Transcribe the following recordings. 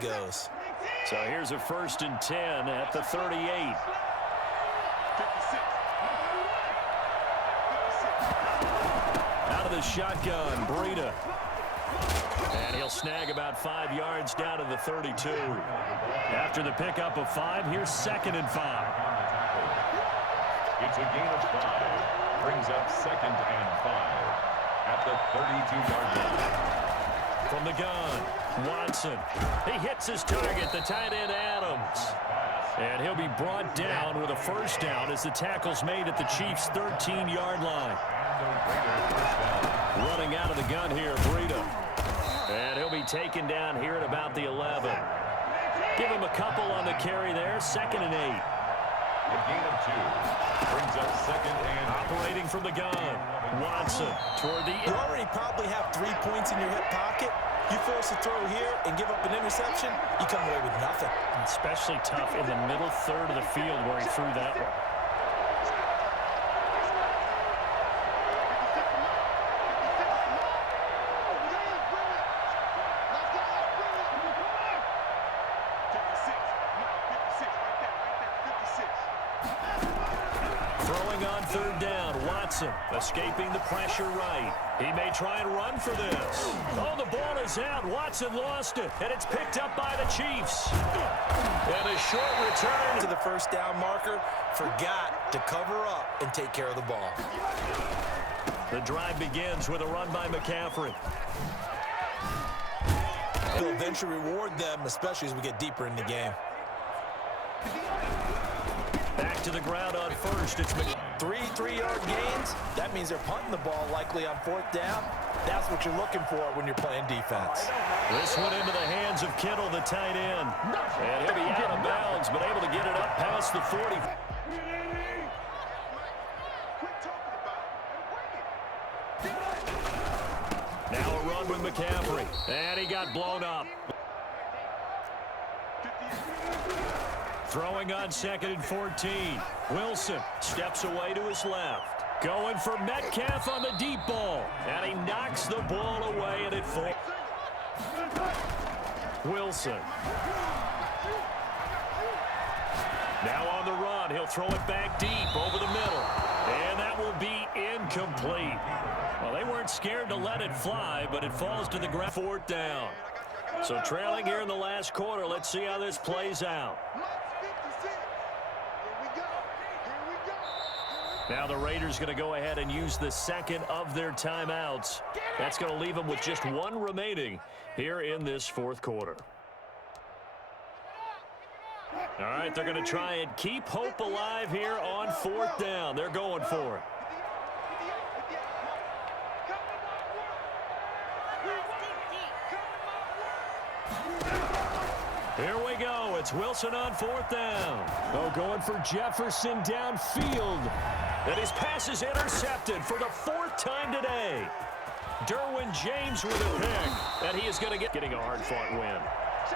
goes. So here's a 1st and 10 at the 38. Out of the shotgun, Breida. And he'll snag about 5 yards down to the 32. After the pickup of 5, here's 2nd and 5. It's a gain of 5. Brings up 2nd and 5 at the 32-yard line. From the gun, Watson. He hits his target, the tight end Adams. And he'll be brought down with a 1st down as the tackle's made at the Chiefs' 13-yard line. Running out of the gun here, Breida. And he'll be taken down here at about the 11. Give him a couple on the carry there, 2nd and 8. A gain of 2. Brings up 2nd and operating from the gun. Watson toward the... You already probably have 3 points in your hip pocket. You force a throw here and give up an interception, you come away with nothing. Especially tough in the middle third of the field where he threw that one. Throwing on 3rd down, Watson escaping the pressure right. He may try and run for this. Oh, the ball is out. Watson lost it, and it's picked up by the Chiefs. And a short return to the 1st down marker. Forgot to cover up and take care of the ball. The drive begins with a run by McCaffrey. He'll eventually reward them, especially as we get deeper in the game. Back to the ground on 1st. It's 3-3-yard gains. That means they're punting the ball likely on 4th down. That's what you're looking for when you're playing defense. This one into the hands of Kittle, the tight end. And he'll be out of bounds, but able to get it up past the 40. Now a run with McCaffrey. And he got blown up. Throwing on 2nd and 14. Wilson steps away to his left. Going for Metcalf on the deep ball. And he knocks the ball away, and it falls. Wilson. Now on the run. He'll throw it back deep over the middle. And that will be incomplete. Well, they weren't scared to let it fly, but it falls to the ground. 4th down. So trailing here in the last quarter. Let's see how this plays out. Now the Raiders going to go ahead and use the 2nd of their timeouts. That's going to leave them with just 1 remaining here in this 4th quarter. All right, they're going to try and keep hope alive here on 4th down. They're going for it. Here we go. It's Wilson on 4th down. Oh, going for Jefferson downfield. And his pass is intercepted for the 4th time today. Derwin James with a pick. And he is going to getting a hard-fought win.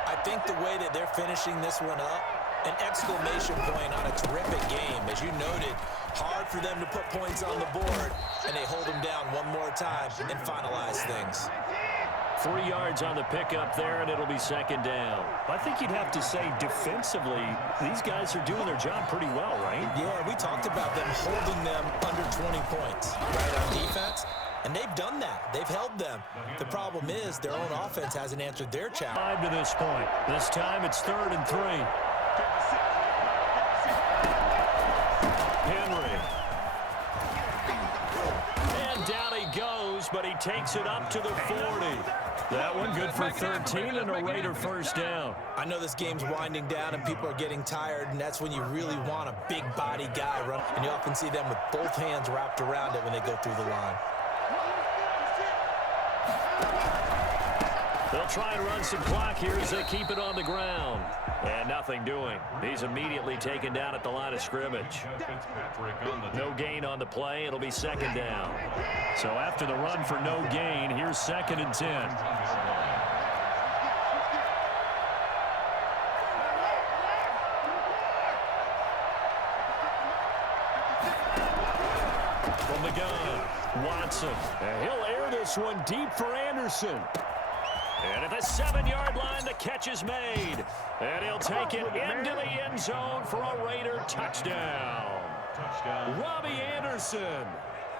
I think the way that they're finishing this one up, an exclamation point on a terrific game. As you noted, hard for them to put points on the board, and they hold them down one more time and finalize things. 3 yards on the pickup there, and it'll be 2nd down. I think you'd have to say defensively, these guys are doing their job pretty well, right? Yeah, we talked about them holding them under 20 points, right, on defense. And they've done that. They've held them. The problem is their own offense hasn't answered their challenge. 5 to this point. This time it's 3rd and 3. Henry. And down he goes, but he takes it up to the 40. That one good for 13 and a Raider 1st down. I know this game's winding down and people are getting tired, and that's when you really want a big body guy run. And you often see them with both hands wrapped around it when they go through the line. They'll try and run some clock here as they keep it on the ground. And nothing doing. He's immediately taken down at the line of scrimmage. No gain on the play. It'll be 2nd down. So after the run for no gain, here's 2nd and 10. From the gun, Watson. And he'll air this one deep for Anderson. And at the 7-yard line, the catch is made. And he'll take it into the end zone for a Raider touchdown. Robbie Anderson,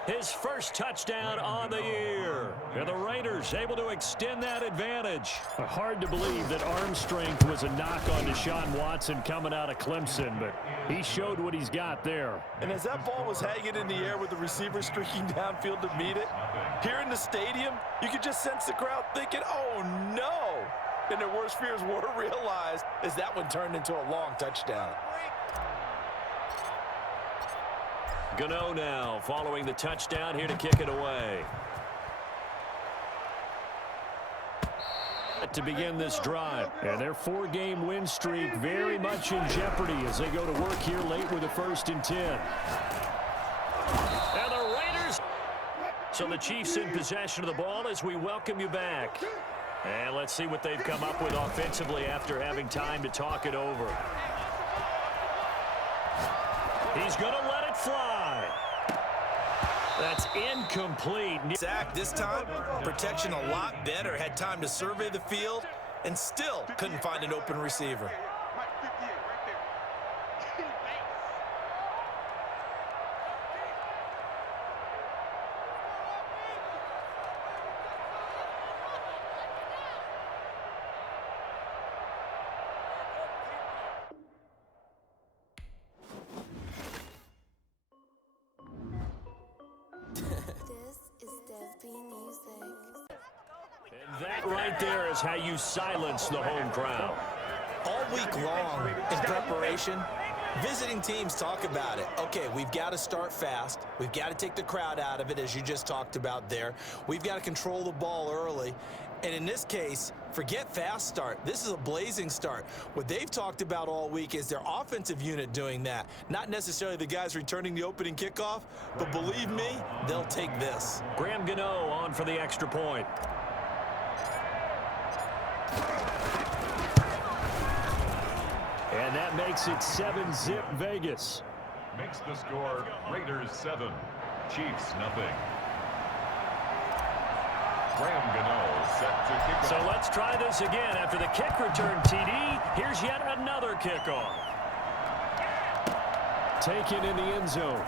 his first touchdown on the year. And the Raiders able to extend that advantage. Hard to believe that arm strength was a knock on Deshaun Watson coming out of Clemson, but he showed what he's got there. And as that ball was hanging in the air with the receiver streaking downfield to meet it, here in the stadium, you could just sense the crowd thinking, oh no! And their worst fears were realized as that one turned into a long touchdown. Gano now following the touchdown here to kick it away. To begin this drive. And their 4-game win streak very much in jeopardy as they go to work here late with a 1st and 10. And the Raiders. So the Chiefs in possession of the ball as we welcome you back. And let's see what they've come up with offensively after having time to talk it over. He's going to let it fly. That's incomplete. Sack this time. Protection a lot better. Had time to survey the field and still couldn't find an open receiver. And that right there is how you silence the home crowd. All week long in preparation, visiting teams talk about it. Okay, we've got to start fast. We've got to take the crowd out of it, as you just talked about there. We've got to control the ball early. And in this case, forget fast start. This is a blazing start. What they've talked about all week is their offensive unit doing that. Not necessarily the guys returning the opening kickoff, but believe me, they'll take this. Graham Gano on for the extra point. And that makes it 7-zip Vegas. Makes the score Raiders 7, Chiefs nothing. Graham Gano set to kick off. So let's try this again. After the kick return TD, here's yet another kickoff. Taken in the end zone.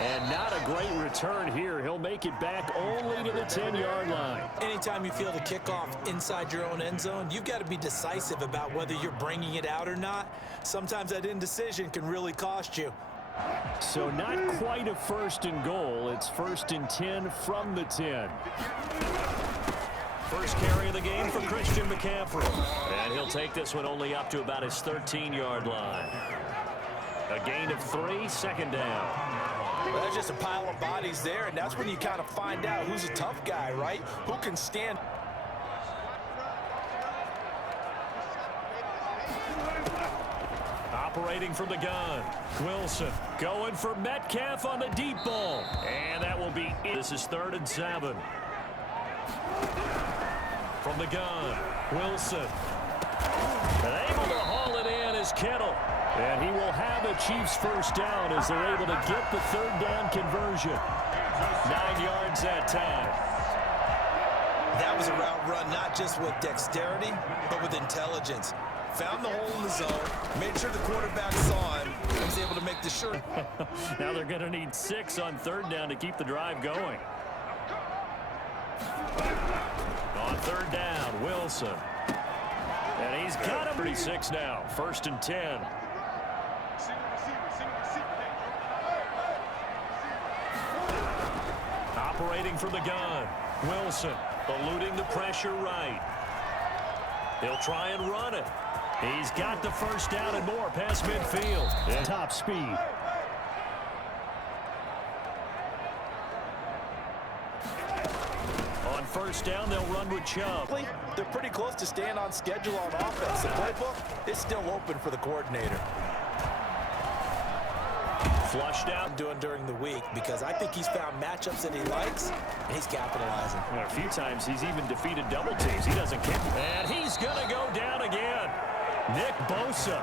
And not a great return here. He'll make it back only to the 10-yard line. Anytime you feel the kickoff inside your own end zone, you've got to be decisive about whether you're bringing it out or not. Sometimes that indecision can really cost you. So not quite a 1st and goal. It's 1st and 10 from the 10. First carry of the game for Christian McCaffrey. And he'll take this one only up to about his 13-yard line. A gain of 3, 2nd down. Well, there's just a pile of bodies there, and that's when you kind of find out who's a tough guy, right? Who can stand. Operating from the gun, Wilson going for Metcalf on the deep ball. And that will be it. This is 3rd and 7. From the gun, Wilson. And able to haul it in is Kittle. And he will have a Chiefs first down as they're able to get the 3rd down conversion. 9 yards that time. That was a route run not just with dexterity, but with intelligence. Found the hole in the zone, made sure the quarterback saw him, and was able to make the short. Now they're going to need 6 on 3rd down to keep the drive going. On 3rd down, Wilson. And he's got him. 36 now, 1st and 10. Operating from the gun, Wilson eluding the pressure right. He'll try and run it. He's got the first down and more past midfield. And top speed. On 1st down, they'll run with Chubb. They're pretty close to staying on schedule on offense. The playbook is still open for the coordinator. Flushed out. Doing during the week because I think he's found matchups that he likes, and he's capitalizing. And a few times he's even defeated double teams. He doesn't care. And he's going to go down again. Nick Bosa.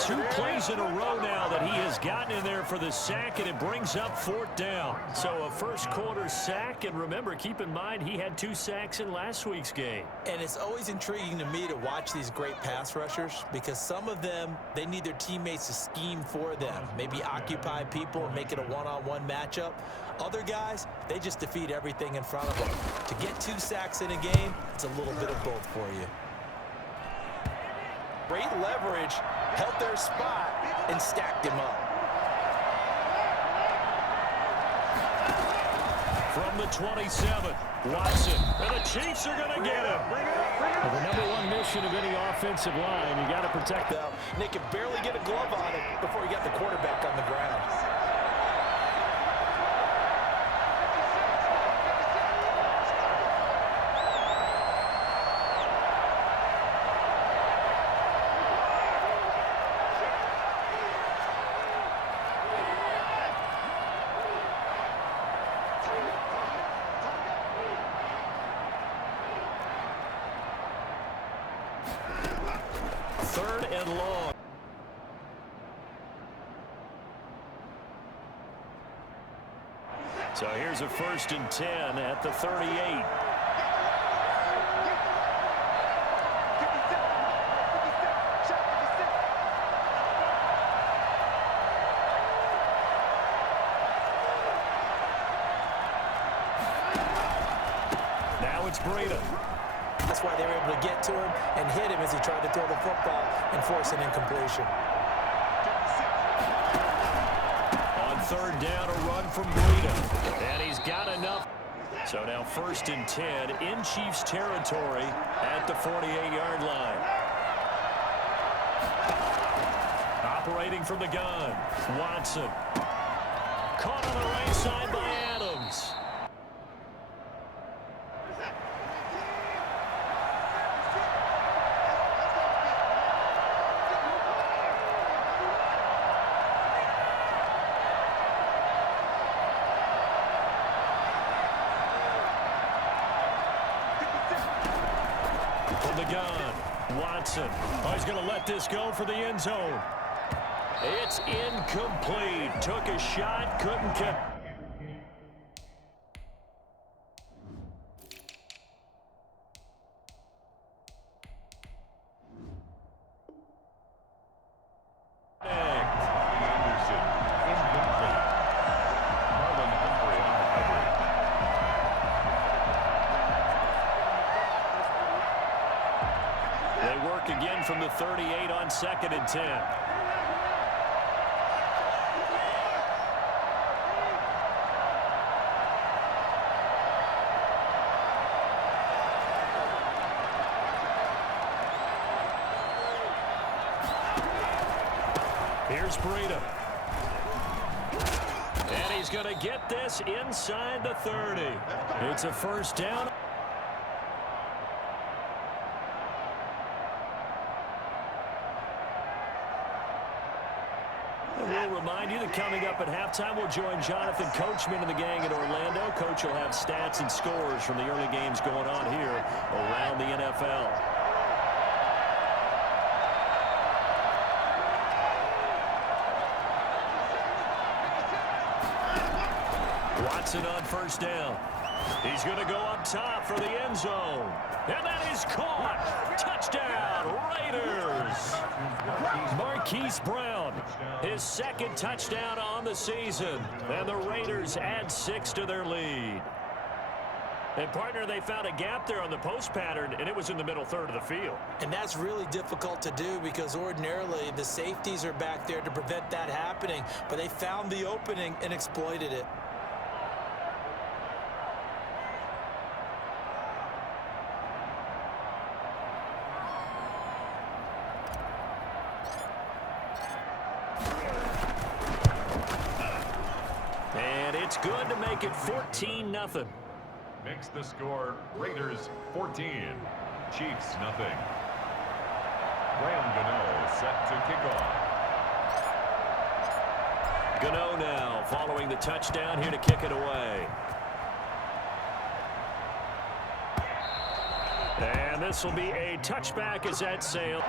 2 plays in a row now that he has gotten in there for the sack, and it brings up 4th down. So a first quarter sack, and remember, keep in mind he had 2 sacks in last week's game. And it's always intriguing to me to watch these great pass rushers because some of them, they need their teammates to scheme for them, maybe occupy people and make it a one-on-one matchup. Other guys, they just defeat everything in front of them. To get 2 sacks in a game, it's a little bit of both for you. Great leverage, held their spot, and stacked him up. From the 27, Watson, and the Chiefs are going to get him. Well, the number 1 mission of any offensive line, you got to protect them. And they could barely get a glove on it before he got the quarterback on the ground. Third and long. So here's a 1st and 10 at the 38. Now it's Breida. That's why they were able to get to him and hit him as he tried to throw the football and force an incompletion. On 3rd down, a run from Breida. And he's got enough. So now 1st and 10 in Chiefs territory at the 48-yard line. Operating from the gun, Watson. Caught on the right side by Adams. From the gun, Watson. Oh, he's going to let this go for the end zone. It's incomplete. Took a shot, couldn't catch. Again from the 38 on 2nd and 10. Here's Breida. And he's going to get this inside the 30. It's a 1st down. We'll remind you that coming up at halftime, we'll join Jonathan Coachman and the gang in Orlando. Coach will have stats and scores from the early games going on here around the NFL. Watson on 1st down. He's going to go up top for the end zone. And that is caught. Touchdown, Raiders. Marquise Brown, his 2nd touchdown on the season. And the Raiders add 6 to their lead. And, partner, they found a gap there on the post pattern, and it was in the middle 3rd of the field. And that's really difficult to do because ordinarily the safeties are back there to prevent that happening. But they found the opening and exploited it. It's good to make it 14-0. Makes the score Raiders 14, Chiefs nothing. Graham Gano set to kick off. Gano now following the touchdown here to kick it away. And this will be a touchback as that sail.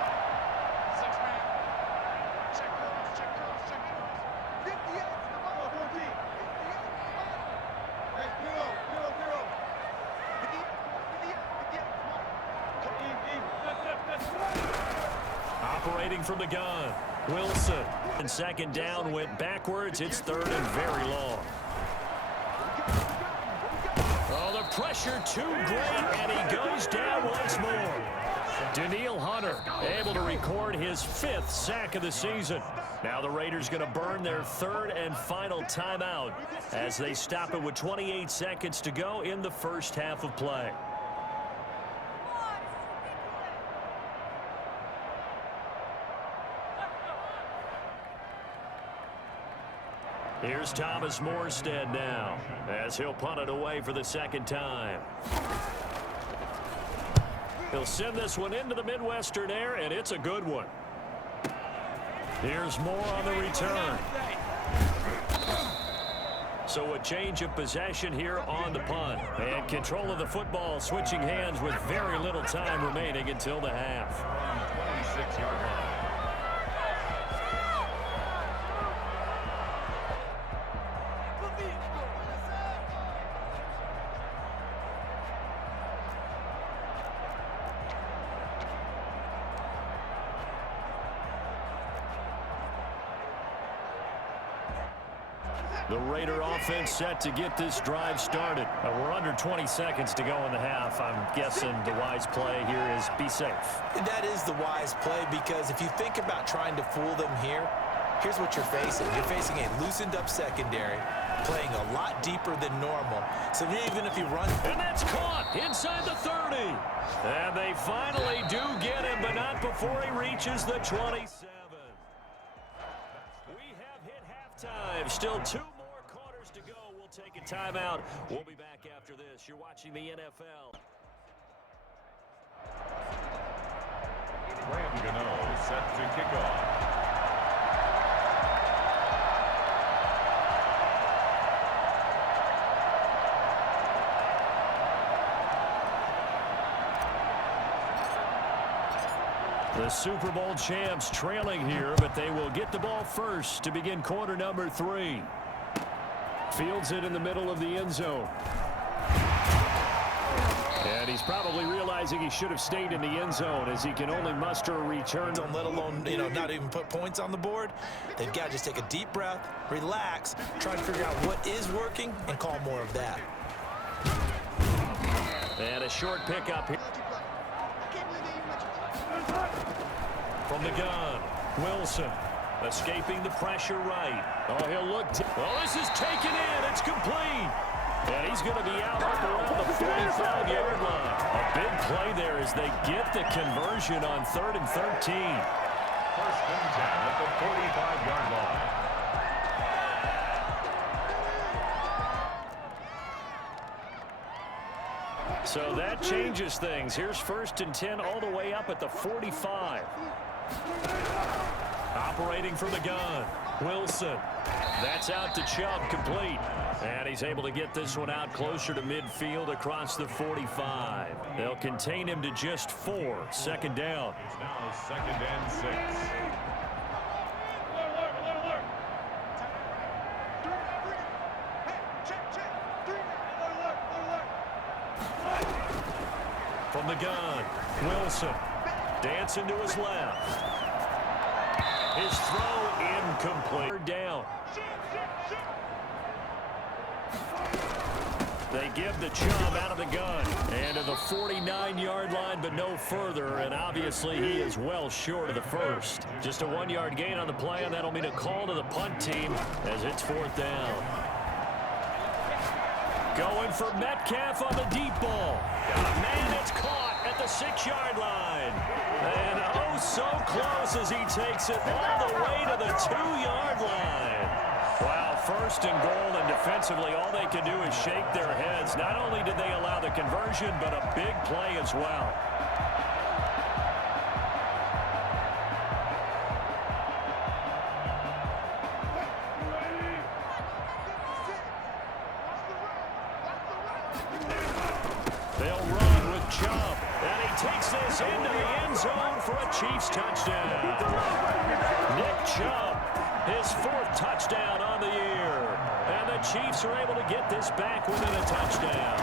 Operating from the gun, Wilson. And second down went backwards. It's third and very long. Oh, the pressure too great, and he goes down once more. Daniil Hunter able to record his 5th sack of the season. Now the Raiders going to burn their 3rd and final timeout as they stop it with 28 seconds to go in the first half of play. Here's Thomas Morstead now as he'll punt it away for the 2nd time. He'll send this one into the Midwestern air, and it's a good one. Here's Moore on the return. So a change of possession here on the punt. And control of the football switching hands with very little time remaining until the half. 26-yard line. The Raider offense set to get this drive started. We're under 20 seconds to go in the half. I'm guessing the wise play here is be safe. That is the wise play, because if you think about trying to fool them here, here's what you're facing. You're facing a loosened up secondary, playing a lot deeper than normal. So even if you run... And that's caught inside the 30. And they finally do get him, but not before he reaches the 27. We have hit halftime. Still 2 more quarters to go. We'll take a timeout. We'll be back after this. You're watching the NFL. Graham Gano set to kick off. The Super Bowl champs trailing here, but they will get the ball first to begin quarter number 3. Fields it in the middle of the end zone. And he's probably realizing he should have stayed in the end zone, as he can only muster a return. Let alone, not even put points on the board. They've got to just take a deep breath, relax, try to figure out what is working, and call more of that. And a short pickup here. From the gun, Wilson escaping the pressure right. Oh, he'll look. Well, this is taken in. It's complete. And he's going to be out up around the 45-yard line. A big play there as they get the conversion on 3rd and 13. First and 10 at the 45-yard line. So that changes things. Here's 1st and 10 all the way up at the 45. Operating from the gun, Wilson. That's out to Chubb, complete. And he's able to get this one out closer to midfield across the 45. They'll contain him to just 4. 2nd down. It's now 2nd and 6. From the gun, Wilson dancing to his left. His throw incomplete. Down. They give the Chubb out of the gun and to the 49-yard line, but no further. And obviously he is well short of the first. Just a 1-yard gain on the play, and that'll mean a call to the punt team as it's 4th down. Going for Metcalf on the deep ball. Man, it's caught at the 6-yard line. And oh, so close as he takes it all the way to the 2-yard line. Wow, 1st and goal, and defensively all they can do is shake their heads. Not only did they allow the conversion, but a big play as well. Into the end zone for a Chiefs touchdown. Nick Chubb, his 4th touchdown on the year. And the Chiefs are able to get this back within a touchdown.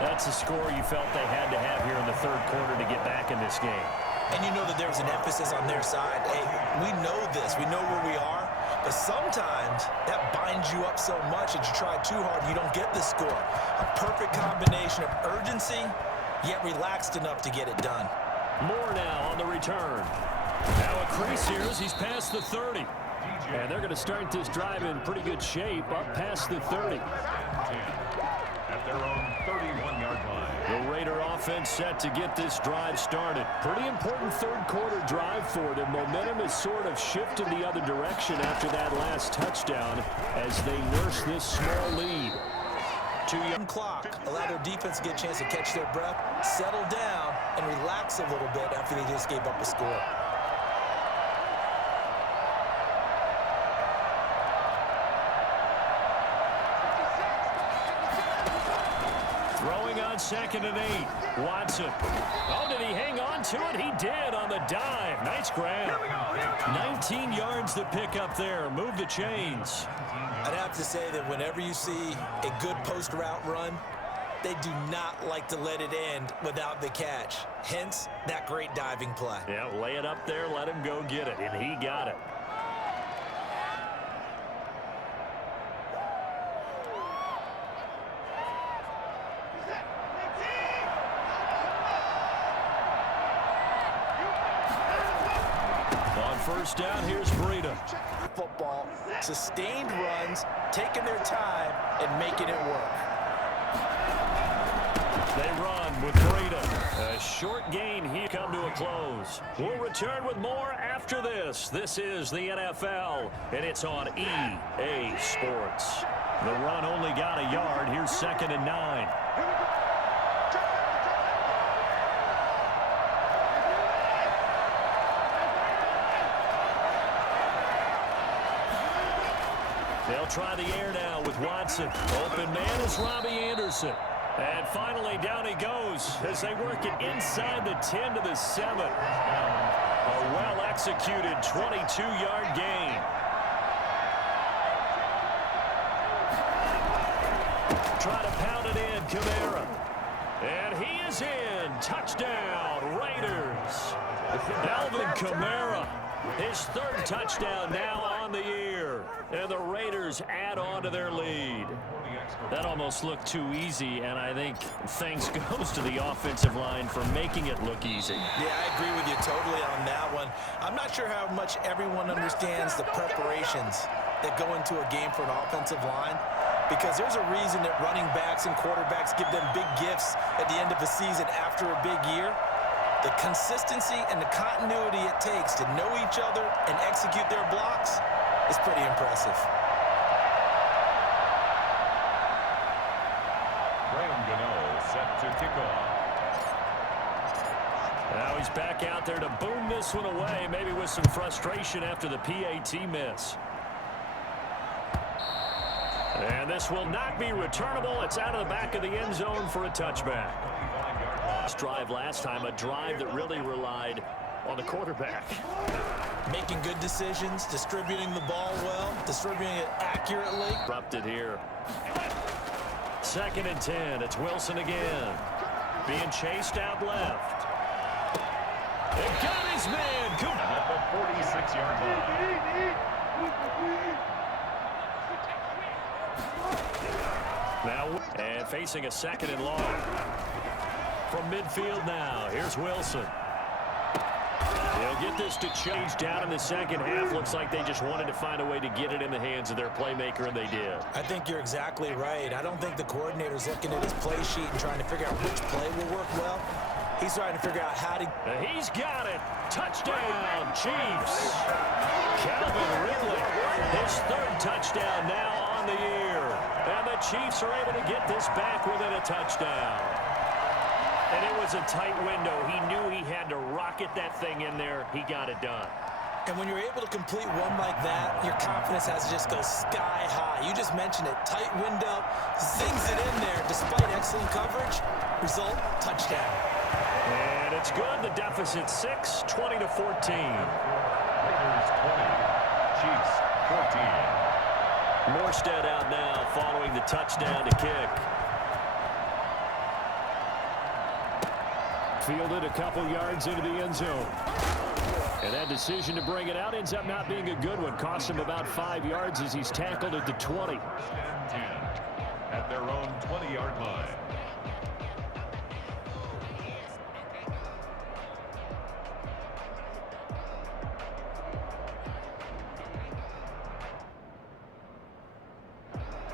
That's a score you felt they had to have here in the 3rd quarter to get back in this game. and you know that there's an emphasis on their side. Hey, we know this. We know where we are. But sometimes that binds you up so much that you try too hard and you don't get the score. A perfect combination of urgency, yet relaxed enough to get it done. More now on the return. Now a crease here as he's past the 30. And they're going to start this drive in pretty good shape, up past the 30. At their own 31-yard line. The Raider offense set to get this drive started. Pretty important third-quarter drive for them. Momentum has sort of shifted the other direction after that last touchdown as they nurse this small lead. 2-yard clock. Allow their defense to get a chance to catch their breath, settle down, and relax a little bit after they just gave up a score. Throwing on 2nd and 8. Watson. Oh, did he hang on to it? He did on the dive. Nice grab. 19 yards to pick up there. Move the chains. I'd have to say that whenever you see a good post route run, they do not like to let it end without the catch. Hence, that great diving play. Yeah, lay it up there, let him go get it, and he got it. On first down, here's Breida. Football, sustained runs, taking their time, and making it work. They run with Breida. A short gain here come to a close. We'll return with more after this. This is the NFL, and it's on EA Sports. The run only got a yard. Here's 2nd and 9. They'll try the air now with Watson. Open man is Robbie Anderson. And finally, down he goes as they work it inside the 10 to the 7. A well-executed 22-yard gain. Try to pound it in, Kamara. And he is in. Touchdown, Raiders. Alvin Kamara, his 3rd touchdown now on the year. And the Raiders add on to their lead. That almost looked too easy, and I think thanks goes to the offensive line for making it look easy. Yeah, I agree with you totally on that one. I'm not sure how much everyone understands the preparations that go into a game for an offensive line, because there's a reason that running backs and quarterbacks give them big gifts at the end of the season after a big year. The consistency and the continuity it takes to know each other and execute their blocks is pretty impressive. Set to kick off. Now he's back out there to boom this one away, maybe with some frustration after the PAT miss. And this will not be returnable. It's out of the back of the end zone for a touchback. This drive last time, a drive that really relied on the quarterback. Making good decisions, distributing the ball well, distributing it accurately. Interrupted here. 2nd and 10. It's Wilson again. Being chased out left. They got his man. At the 46-yard line. Now, and facing a 2nd and long. From midfield now, here's Wilson. They'll get this to change down in the second half. Looks like they just wanted to find a way to get it in the hands of their playmaker, and they did. I think you're exactly right. I don't think the coordinator's looking at his play sheet and trying to figure out which play will work well. He's trying to figure out how to... He's got it. Touchdown, Chiefs. Calvin Ridley, his 3rd touchdown now on the year. And the Chiefs are able to get this back within a touchdown. And it was a tight window. He knew he had to rocket that thing in there. He got it done. And when you're able to complete one like that, your confidence has to just go sky high. You just mentioned it. Tight window, zings it in there despite excellent coverage. Result, touchdown. And it's good. The deficit 6, 20 to 14. Raiders 20, Chiefs 14. Morstead out now following the touchdown to kick. Fielded a couple yards into the end zone. And that decision to bring it out ends up not being a good one. Cost him about 5 yards as he's tackled at the 20. 10 at their own 20-yard line.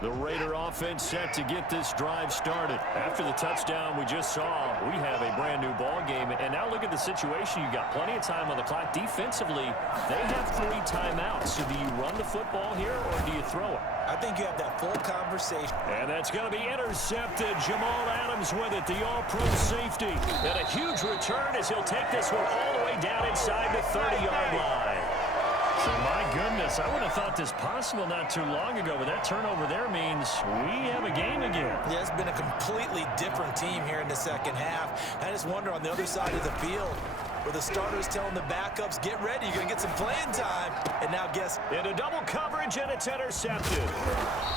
The Raider offense set to get this drive started. After the touchdown we just saw, we have a brand new ball game. And now look at the situation. You got plenty of time on the clock. Defensively, they have 3 timeouts. So do you run the football here or do you throw it? I think you have that full conversation. And that's going to be intercepted. Jamal Adams with it, the all-pro safety. And a huge return as he'll take this one all the way down inside the 30-yard line. So my goodness, I would have thought this possible not too long ago, but that turnover there means we have a game again. Yeah, it's been a completely different team here in the second half. I just wonder on the other side of the field where the starters telling the backups, get ready, you're going to get some playing time. And now guess. Into double coverage, and it's intercepted.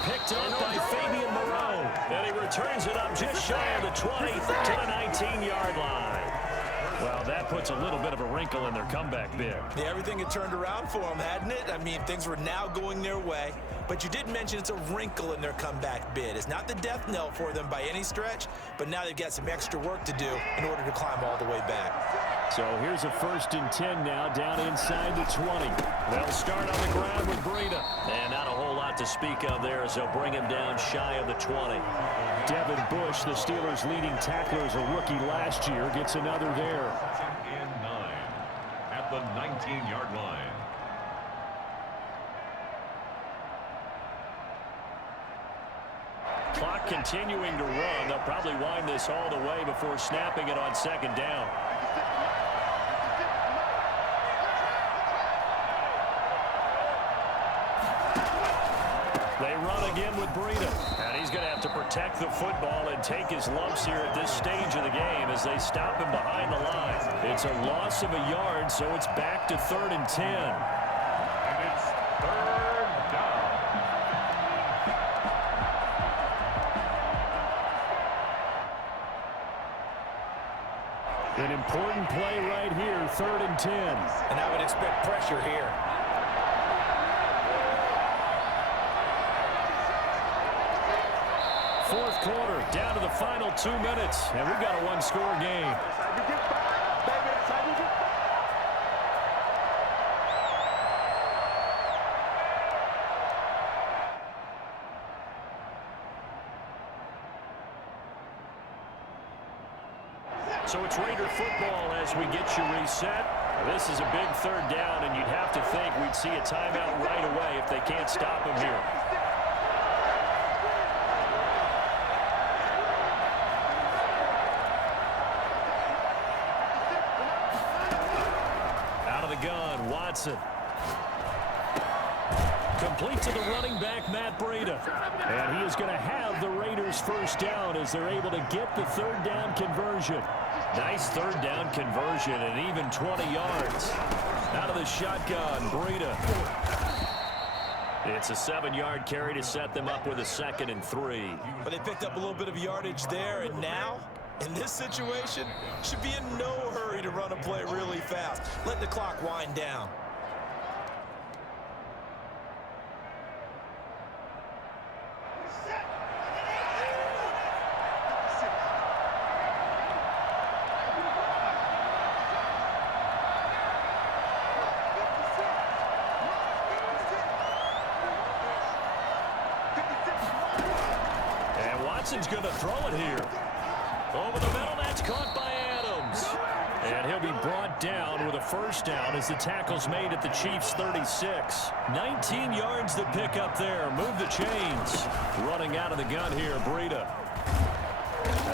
Picked up by Fabian Moreau. And he returns it up just shy of the 20 to the 19-yard line. Well, that puts a little bit of a wrinkle in their comeback bid. Yeah, everything had turned around for them, hadn't it? I mean, things were now going their way. But you did mention it's a wrinkle in their comeback bid. It's not the death knell for them by any stretch, but now they've got some extra work to do in order to climb all the way back. So here's a 1st and 10 now, down inside the 20. They'll start on the ground with Breida. And not a whole lot to speak of there as they'll bring him down shy of the 20. Devin Bush, the Steelers' leading tackler as a rookie last year, gets another there. 2nd and 9 at the 19-yard line. Clock continuing to run. They'll probably wind this all the way before snapping it on 2nd down. They run again with Breida. And he's going to have to protect the football and take his lumps here at this stage of the game as they stop him behind the line. It's a loss of a yard, so it's back to 3rd and 10. And it's 3rd down. An important play right here, 3rd and 10. And I would expect pressure here. Fourth quarter, down to the final 2 minutes, and we've got a one-score game. So it's Raider football as we get you reset. This is a big 3rd down, and you'd have to think we'd see a timeout right away if they can't stop him here. Gun, Watson. Complete to the running back, Matt Breida. And he is going to have the Raiders' 1st down as they're able to get the 3rd down conversion. Nice 3rd down conversion and even 20 yards. Out of the shotgun, Breida. It's a 7-yard carry to set them up with a 2nd and 3. But they picked up a little bit of yardage there, and now in this situation, should be in no hurry to run a play really fast. Let the clock wind down. And Watson's going to throw it here. Over the middle, that's caught by Adams. And he'll be brought down with a 1st down as the tackle's made at the Chiefs' 36. 19 yards to pick up there. Move the chains. Running out of the gun here, Breida.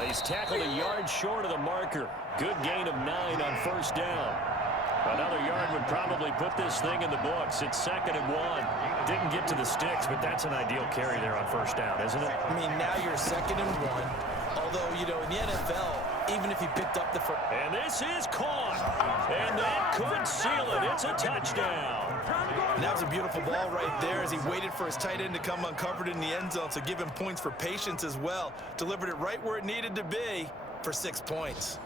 He's tackled a yard short of the marker. Good gain of 9 on 1st down. Another yard would probably put this thing in the books. It's 2nd and 1. Didn't get to the sticks, but that's an ideal carry there on 1st down, isn't it? I mean, now you're 2nd and 1. Although, you know, in the NFL, even if he picked up the first. And this is caught. And that could seal it. It's a touchdown. And that was a beautiful ball right there as he waited for his tight end to come uncovered in the end zone. So give him points for patience as well. Delivered it right where it needed to be for 6 points.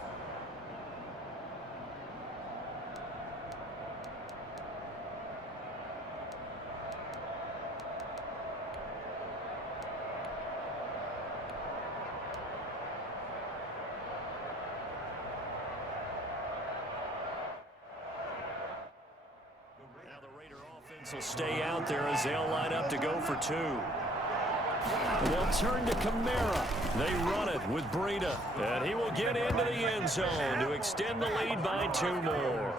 Will stay out there as they'll line up to go for two. They'll turn to Kamara. They run it with Breida. And he will get into the end zone to extend the lead by 2 more.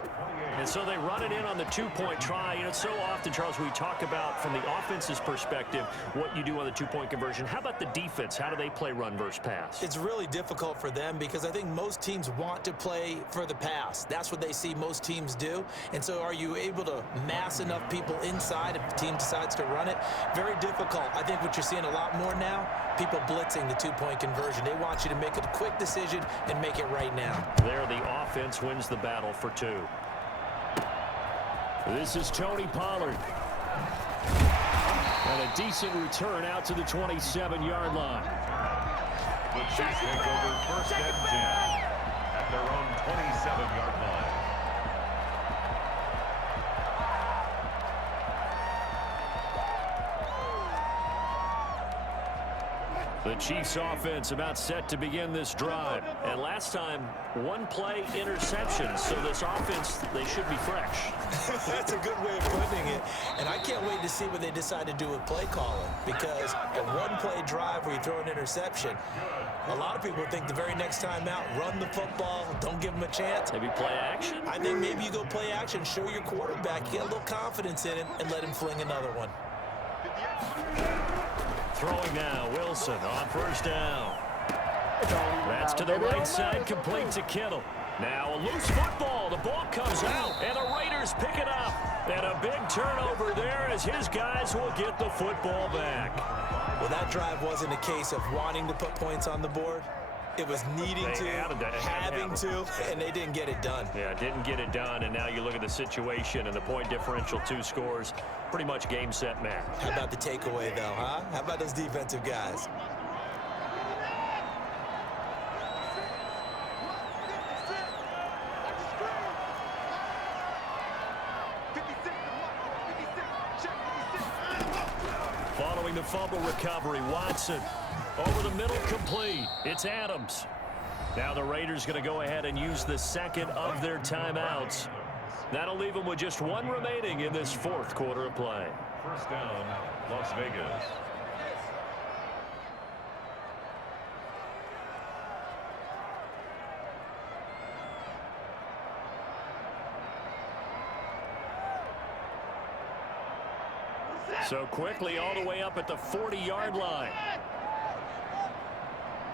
And so they run it in on the 2-point try. You know, so often, Charles, we talk about from the offense's perspective what you do on the 2-point conversion. How about the defense? How do they play run versus pass? It's really difficult for them because I think most teams want to play for the pass. That's what they see most teams do. And so are you able to mass enough people inside if the team decides to run it? Very difficult. I think what you're seeing a lot more now, people blitzing the 2-point conversion. They want you to make a quick decision and make it right now. There, the offense wins the battle for 2. This is Tony Pollard. And a decent return out to the 27-yard line. The Chiefs take over 1st and 10 at their own 27-yard line. The Chiefs offense about set to begin this drive. And last time, 1-play interception. So this offense, they should be fresh. That's a good way of putting it. And I can't wait to see what they decide to do with play calling. Because a 1-play drive where you throw an interception, a lot of people think the very next time out, run the football, don't give them a chance. Maybe play action? I think maybe you go play action, show your quarterback, get a little confidence in him, and let him fling another one. Throwing now, Wilson on 1st down. That's to the right side, complete to Kittle. Now a loose football, the ball comes out, and the Raiders pick it up. And a big turnover there as his guys will get the football back. Well, that drive wasn't a case of wanting to put points on the board. It was needing to, having to, and they didn't get it done. Yeah, didn't get it done, and now you look at the situation and the point differential, 2 scores, pretty much game, set, match. How about the takeaway, though, huh? How about those defensive guys? Following the fumble recovery, Watson. Over the middle, complete. It's Adams. Now the Raiders going to go ahead and use the second of their timeouts. That'll leave them with just 1 remaining in this 4th quarter of play. 1st down, Las Vegas. So quickly all the way up at the 40-yard line.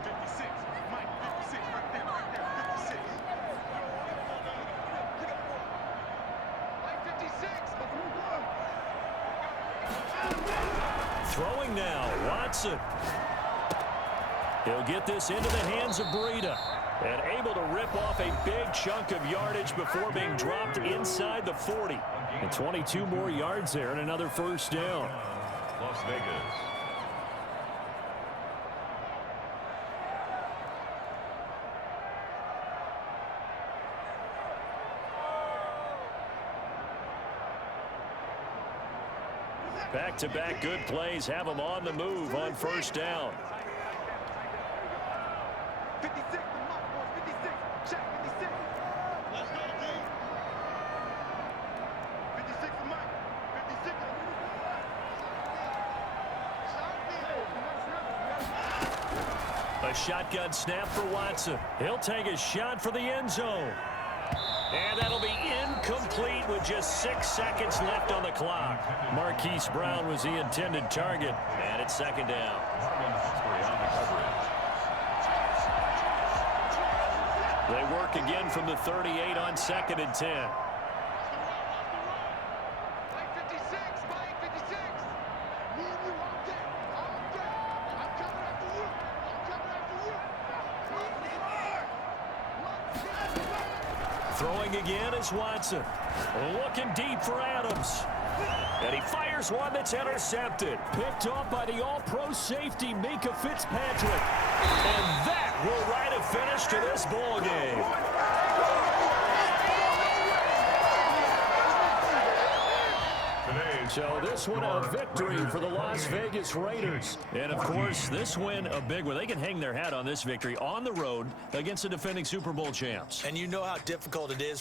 56. Mike, 56 right there, 56. Mike, 56. Throwing now, Watson. He'll get this into the hands of Breida. And able to rip off a big chunk of yardage before being dropped inside the 40. And 22 more yards there and another 1st down. Las Vegas. Back-to-back good plays have them on the move on 1st down. 56, the mark boys, 56. Check 56. Let's go, D. 56, the Mike. 56. A shotgun snap for Watson. He'll take a shot for the end zone. And that'll be incomplete with just 6 seconds left on the clock. Marquise Brown was the intended target. And it's 2nd down. They work again from the 38 on 2nd and 10. Mike 56, Mike 56. Me and you all day. All day. I'm coming after you. I'm coming after you. Throwing again is Watson. Looking deep for Adams. And he fires one that's intercepted. Picked off by the all-pro safety, Minka Fitzpatrick. And that will write a finish to this ball game. So this one a victory for the Las Vegas Raiders. And, of course, this win a big one. They can hang their hat on this victory on the road against the defending Super Bowl champs. And you know how difficult it is